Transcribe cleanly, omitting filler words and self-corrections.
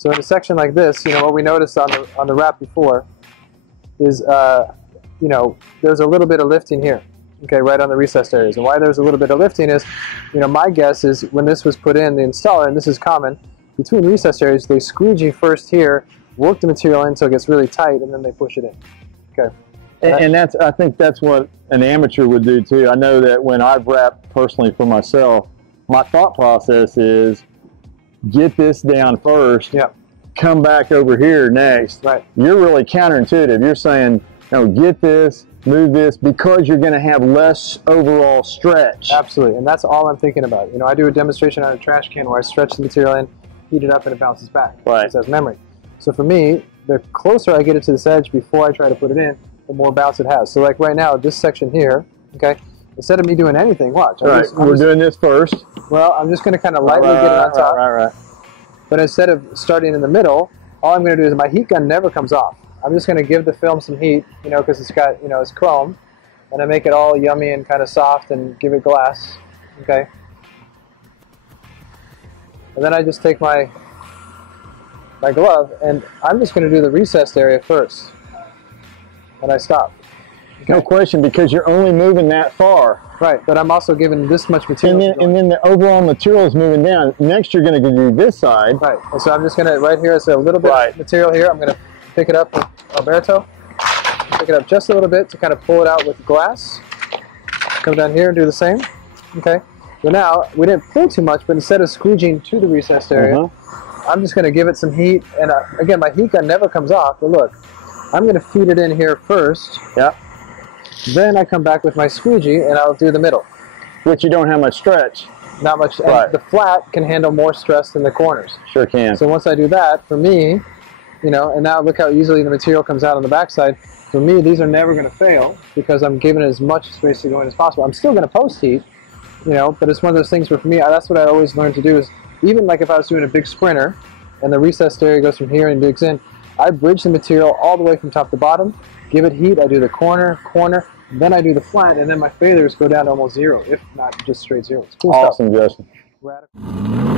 So in a section like this, you know, what we noticed on the wrap before is, you know, there's a little bit of lifting here, okay, right on the recessed areas. And why there's a little bit of lifting is, you know, my guess is when this was put in, the installer, and this is common, between recessed areas, they squeegee first here, work the material in until it gets really tight, and then they push it in. Okay. And that's, I think that's what an amateur would do too. I know that when I've wrapped personally for myself, my thought process is get this down first, yeah, come back over here next. Right. You're really counterintuitive. You're saying, no, get this, move this, because you're going to have less overall stretch. Absolutely, and that's all I'm thinking about. You know, I do a demonstration on a trash can where I stretch the material in, heat it up, and it bounces back. Right. It has memory. So for me, the closer I get it to this edge before I try to put it in, the more bounce it has. So like right now, this section here, okay, instead of me doing anything, watch. We're doing this first. Well, I'm just going to kind of lightly get it on top. Right. But instead of starting in the middle, all I'm going to do is my heat gun never comes off. I'm just going to give the film some heat, you know, because it's got, you know, it's chrome, and I make it all yummy and kind of soft and give it glass, okay? And then I just take my glove, and I'm just going to do the recessed area first. And I stop. Okay. No question, because you're only moving that far. Right, but I'm also giving this much material. And then the overall material is moving down. Next, you're going to do this side. Right, and so I'm just going to, right here, it's a little bit of material here. I'm going to pick it up with Alberto. Pick it up just a little bit to kind of pull it out with glass. Come down here and do the same. Okay, so now, we didn't pull too much, but instead of squeegeeing to the recessed area, I'm just going to give it some heat. And again, my heat gun never comes off, but look. I'm going to feed it in here first. Yeah. Then I come back with my squeegee and I'll do the middle. Which you don't have much stretch. Not much. Right. And the flat can handle more stress than the corners. Sure can. So once I do that, for me, you know, and now look how easily the material comes out on the backside. For me, these are never going to fail because I'm giving it as much space to go in as possible. I'm still going to post heat, you know, but it's one of those things where for me, that's what I always learned to do is even like if I was doing a big sprinter and the recessed area goes from here and digs in, I bridge the material all the way from top to bottom, give it heat, I do the corner, then I do the flat, and then my failures go down to almost zero, if not just straight zero. It's cool awesome, stuff. Justin. Radical.